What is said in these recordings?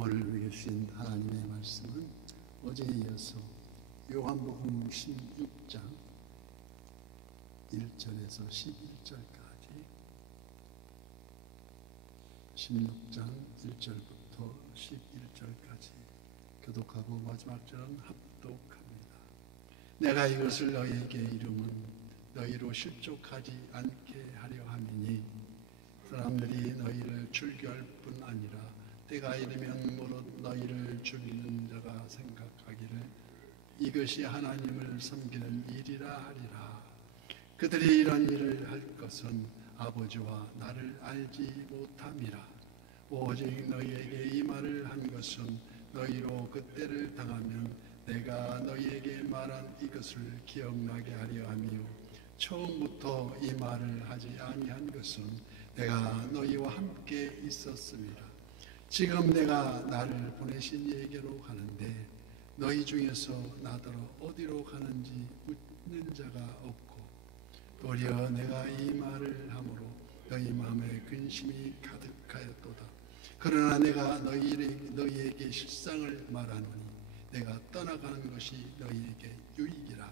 오늘 우리에게 주신 하나님의 말씀은 어제에 이어서 요한복음 16장 1절에서 11절까지 16장 1절부터 11절까지 교독하고 마지막 절은 합독합니다. 내가 이것을 너희에게 이름은 너희로 실족하지 않게 하려 함이니 사람들이 너희를 즐겨할 뿐 아니라 때가 이르면 무릇 너희를 죽이는 자가 생각하기를 이것이 하나님을 섬기는 일이라 하리라. 그들이 이런 일을 할 것은 아버지와 나를 알지 못함이라. 오직 너희에게 이 말을 한 것은 너희로 그때를 당하면 내가 너희에게 말한 이것을 기억나게 하려 함이요 처음부터 이 말을 하지 아니한 것은 내가 너희와 함께 있었음이라. 지금 내가 나를 보내신 이에게로 가는데 너희 중에서 나더러 어디로 가는지 묻는 자가 없고 도리어 내가 이 말을 함으로 너희 마음에 근심이 가득하였도다. 그러나 내가 너희에게 실상을 말하노니 내가 떠나가는 것이 너희에게 유익이라.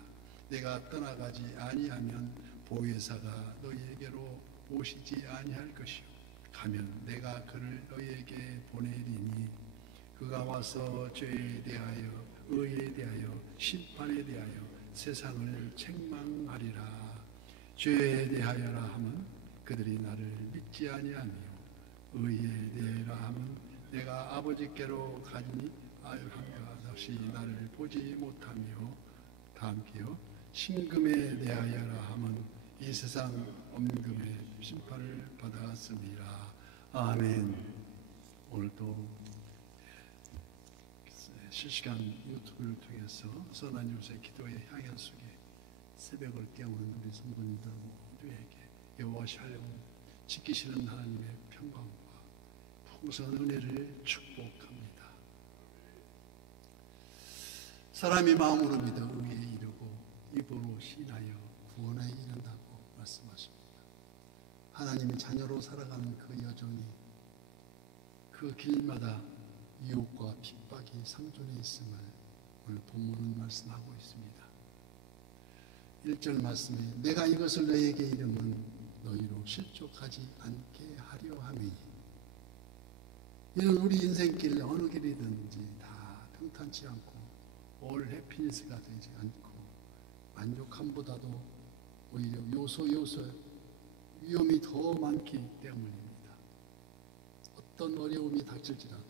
내가 떠나가지 아니하면 보혜사가 너희에게로 오시지 아니할 것이요 가면 내가 그를 너희에게 보내리니 그가 와서 죄에 대하여 의에 대하여 심판에 대하여 세상을 책망하리라. 죄에 대하여라 하면 그들이 나를 믿지 아니하며 의에 대하여라 하면 내가 아버지께로 가니 아유함과 다시 나를 보지 못하며 다함께요 신금에 대하여라 하면 이 세상 엄금의 심판을 받았습니다. 아멘. 오늘도 실시간 유튜브를 통해서 선한 요새 기도의 향연 속에 새벽을 깨우는 우리 성도님들 모두에게 여호와 샬롬 지키시는 하나님의 평강과 풍성한 은혜를 축복합니다. 사람이 마음으로 믿어 의에 이르고 입으로 신하여 구원에 이른다고 말씀하십니다. 하나님의 자녀로 살아가는 그 여정이 그 길마다 유혹과 핍박이 상존해 있음을 오늘 본문은 말씀하고 있습니다. 1절 말씀에 내가 이것을 너희에게 이름은 너희로 실족하지 않게 하려 함이니 이는 우리 인생길 어느 길이든지 다 평탄치 않고 올 해피니스가 되지 않고 만족함보다도 오히려 요소 위험이 더 많기 때문입니다. 어떤 어려움이 닥칠지라도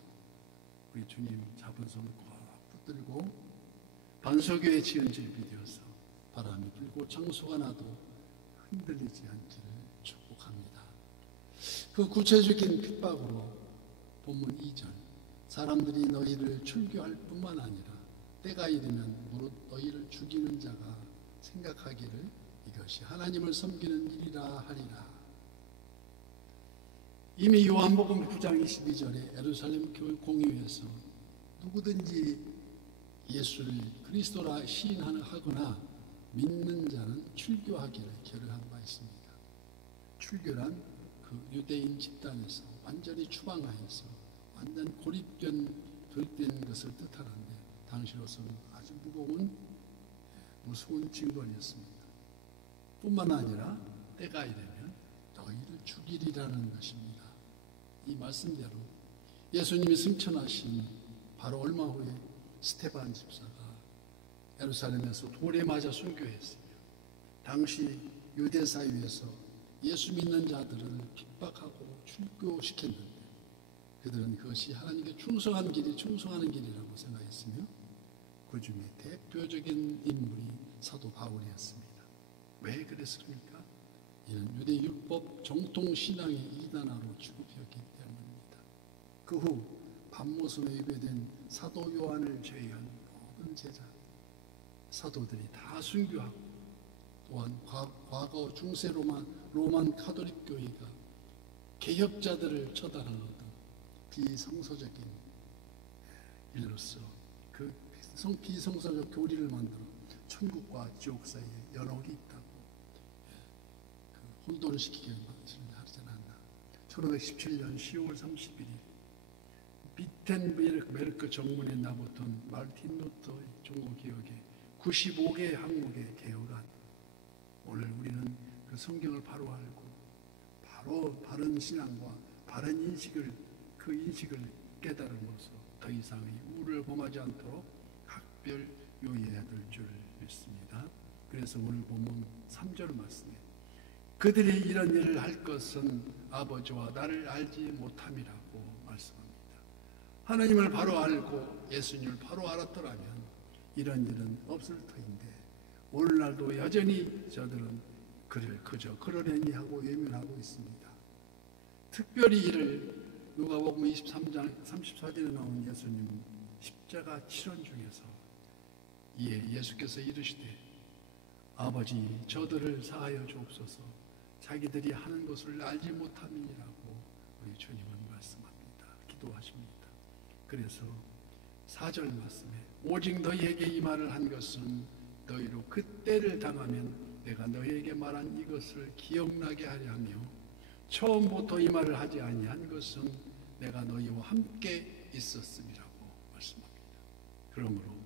우리 주님 잡은 손 꽉 붙들고 반석 위에 지은 집이 되어서 바람이 불고 창수가 나도 흔들리지 않기를 축복합니다. 그 구체적인 핍박으로 본문 2절 사람들이 너희를 출교할 뿐만 아니라 때가 이르면 무릇 너희를 죽이는 자가 생각하기를 이것이 하나님을 섬기는 일이라 하리라. 이미 요한복음 9장 22절에 예루살렘 교회 공회에서 누구든지 예수를 그리스도라 시인하거나 믿는 자는 출교하기를 결의한 바 있습니다. 출교란 그 유대인 집단에서 완전히 추방하여서 완전 고립된 것을 뜻하는데 당시로서는 아주 무서운 징벌이었습니다. 뿐만 아니라 때가 이르면 너희를 죽이리라는 것입니다. 이 말씀대로 예수님이 승천하신 바로 얼마 후에 스테반 집사가 예루살렘에서 돌에 맞아 순교했으며 당시 유대 사회에서 예수 믿는 자들을 핍박하고 출교시켰는데 그들은 그것이 하나님께 충성하는 길이라고 생각했으며 그 중에 대표적인 인물이 사도 바울이었습니다. 왜 그랬습니까? 이는 유대 율법 정통 신앙의 이단화로 취급했기 때문입니다. 그 후 밤모습에 예배된 사도 요한을 제외한 모든 제자 사도들이 다 순교하고 또한 과거 중세 로만 카톨릭 교회가 개혁자들을 처단하는 어떤 비성서적인 일로서 그 비성서적 교리를 만들어 천국과 지옥 사이에 연옥이 있다고 혼돈을 시키게 하지 않았나. 1517년 10월 31일 빛 구텐베르크 정문에 나붙은 마르틴 루터 종고개혁의 95개 항목에 개혁한 오늘 우리는 그 성경을 바로 알고 바로 바른 신앙과 바른 인식을 그 인식을 깨달음으로써 더 이상의 우를 범하지 않도록 각별 요해야 될 줄 믿습니다. 그래서 오늘 본문 3절 말씀에 그들이 이런 일을 할 것은 아버지와 나를 알지 못함이라고 말씀합니다. 하나님을 바로 알고 예수님을 바로 알았더라면 이런 일은 없을 터인데 오늘날도 여전히 저들은 그를 그저 그러려니 하고 외면하고 있습니다. 특별히 이를 누가복음 23장 34절에 나온 예수님 십자가 치료 중에서 이에 예수께서 이르시되 아버지 저들을 사하여 주옵소서 자기들이 하는 것을 알지 못함이라고 우리 주님은 말씀합니다. 기도하십니다. 그래서 4절 말씀에 오직 너희에게 이 말을 한 것은 너희로 그때를 당하면 내가 너희에게 말한 이것을 기억나게 하려 하며 처음부터 이 말을 하지 아니한 것은 내가 너희와 함께 있었음이라고 말씀합니다. 그러므로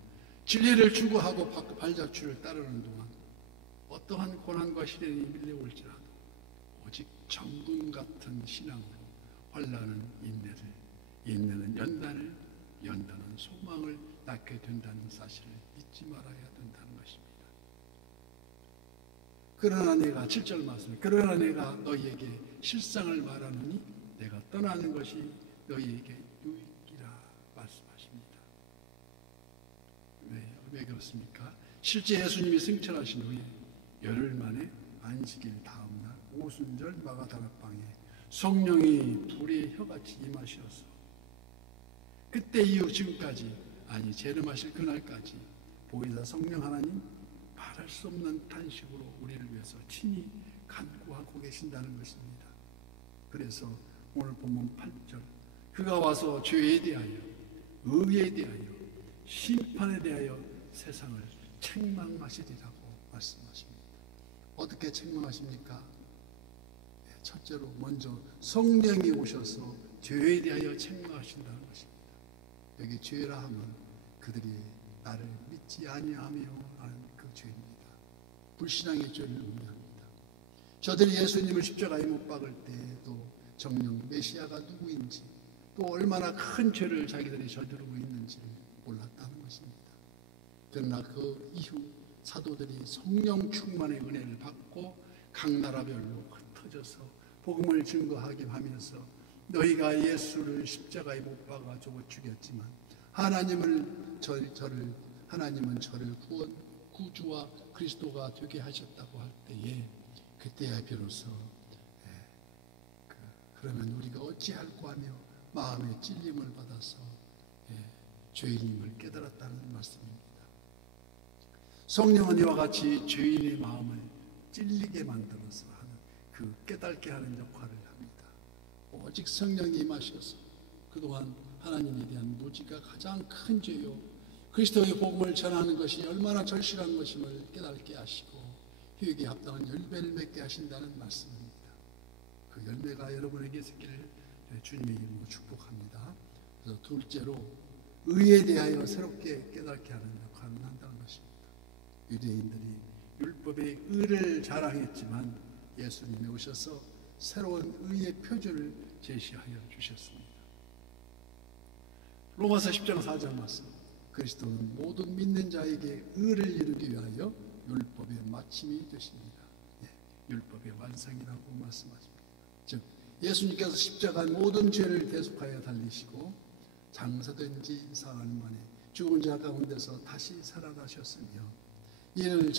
진리를 추구하고 발자취를 따르는 동안 어떠한 고난과 시련이 밀려올지라도 오직 정금 같은 신앙으로 환난은 인내를, 인내는 연단을, 연단은 소망을 낳게 된다는 사실을 잊지 말아야 된다는 것입니다. 그러나 내가 7절 말씀 그러나 내가 너희에게 실상을 말하노니 내가 떠나는 것이 너희에게 유익이라 말씀하십니다. 왜 그렇습니까? 실제 예수님이 승천하신 후에 열흘 만에 안식일 다음날 오순절 마가다락방에 성령이 불의 혀같이 임하셔서 그때 이후 지금까지 아니 재림하실 그날까지 보이사 성령 하나님 말할 수 없는 탄식으로 우리를 위해서 친히 간구하고 계신다는 것입니다. 그래서 오늘 본문 8절 그가 와서 죄에 대하여 의에 대하여 심판에 대하여 세상을 책망하시리라고 말씀하십니다. 어떻게 책망하십니까? 첫째로 먼저 성령이 오셔서 죄에 대하여 책망하신다는 것입니다. 여기 죄라 하면 그들이 나를 믿지 아니하며 하는 그 죄입니다. 불신앙의 죄를 의미합니다. 저들이 예수님을 십자가에 못 박을 때에도 정녕 메시아가 누구인지 또 얼마나 큰 죄를 자기들이 저지르고 있는지를 몰랐다는 것입니다. 그러나 그 이후 사도들이 성령 충만의 은혜를 받고 각 나라별로 흩어져서 복음을 증거하게 하면서 너희가 예수를 십자가에 못 박아 죽였지만 하나님은 저를 구주와 그리스도가 되게 하셨다고 할 때에 그때야 비로소 그러면 우리가 어찌할꼬 하며 마음의 찔림을 받아서 죄인임을 깨달았다는 말씀입니다. 성령은 이와 같이 죄인의 마음을 찔리게 만들어서 하는 그 깨닫게 하는 역할을 합니다. 오직 성령이 임하셔서 그동안 하나님에 대한 무지가 가장 큰 죄요 그리스도의 복음을 전하는 것이 얼마나 절실한 것임을 깨닫게 하시고 회개에 합당한 열매를 맺게 하신다는 말씀입니다. 그 열매가 여러분에게 있기를 주님의 이름으로 축복합니다. 그래서 둘째로 의에 대하여 새롭게 깨닫게 하는 역할을 한다는 것입니다. 유대인들이 율법의 의를 자랑했지만 예수님이 오셔서 새로운 의의 표준을 제시하여 주셨습니다. 로마서 10장 4절 말씀 그리스도는 모든 믿는 자에게 의를 이루기 위하여 율법의 마침이 되십니다. 율법의 완성이라고 말씀하십니다. 즉 예수님께서 십자가의 모든 죄를 대속하여 달리시고 장사된 지 사흘 만에 죽은 자 가운데서 다시 살아나셨으며 이는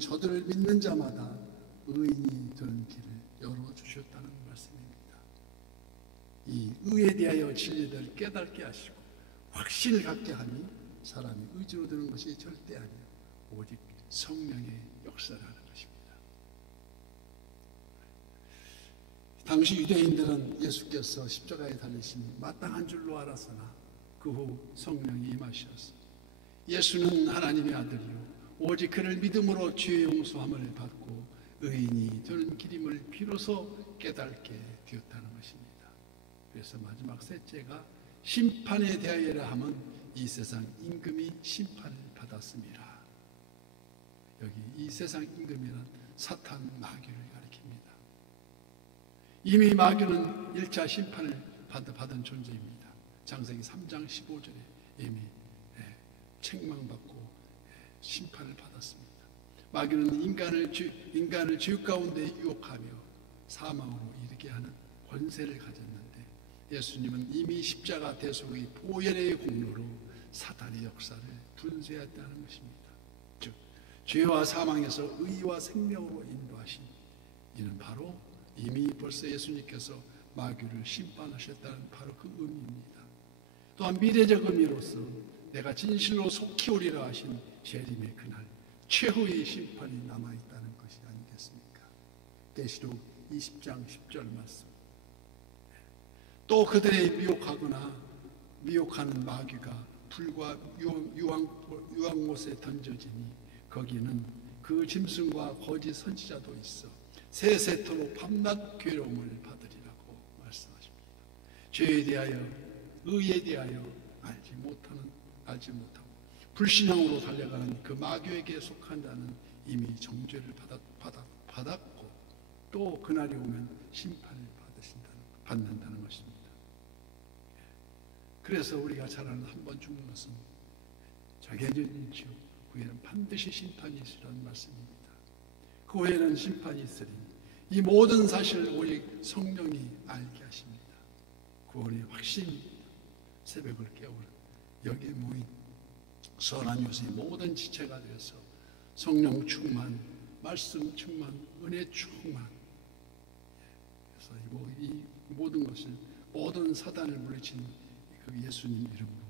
저들을 믿는 자마다 의인이 되는 길을 열어주셨다는 말씀입니다. 이 의에 대하여 진리를 깨닫게 하시고 확신을 갖게 하니 사람이 의지로 되는 것이 절대 아니에요. 오직 성령의 역사라는 것입니다. 당시 유대인들은 예수께서 십자가에 달리심이 마땅한 줄로 알았으나 그 후 성령이 임하셔서 예수는 하나님의 아들이요 오직 그를 믿음으로 죄의 용서함을 받고 의인이 되는 길임을 비로소 깨닫게 되었다는 것입니다. 그래서 마지막 셋째가 심판에 대하여라 하면 이 세상 임금이 심판을 받았습니다. 여기 이 세상 임금이란 사탄 마귀를 가리킵니다. 이미 마귀는 1차 심판을 받은 존재입니다. 창세기 3장 15절에 이미 책망받고 심판을 받았습니다. 마귀는 인간을 죄 가운데 유혹하며 사망으로 이르게 하는 권세를 가졌는데 예수님은 이미 십자가 대속의 보혈의 공로로 사탄의 역사를 분쇄했다는 것입니다. 즉 죄와 사망에서 의와 생명으로 인도하신 이는 바로 이미 벌써 예수님께서 마귀를 심판하셨다는 바로 그 의미입니다. 또한 미래적 의미로서 내가 진실로 속히 오리라 하신 재림의 그날 최후의 심판이 남아있다는 것이 아니겠습니까? 계시록 20장 10절 말씀. 또 그들의 미혹하는 마귀가 불과 유황못에 던져지니 거기는 그 짐승과 거짓 선지자도 있어 세세토록 밤낮 괴로움을 받으리라고 말씀하십니다. 죄에 대하여 의에 대하여 알지 못하고 불신앙으로 달려가는 그 마귀에게 속한다는 이미 정죄를 받았고 또 그날이 오면 심판을 받는다는 것입니다. 그래서 우리가 잘 아는 한 번 죽는 것은 정해진 지옥 후에는 반드시 심판이 있으라는 말씀입니다. 그 후에는 심판이 있으니 이 모든 사실을 오직 성령이 알게 하십니다. 구원의 확신이 새벽을 깨우는 여기에 모인 선한 요새의 모든 지체가 되어서 성령 충만, 말씀 충만, 은혜 충만. 그래서 이 모든 것을 모든 사단을 물리친 그 예수님 이름으로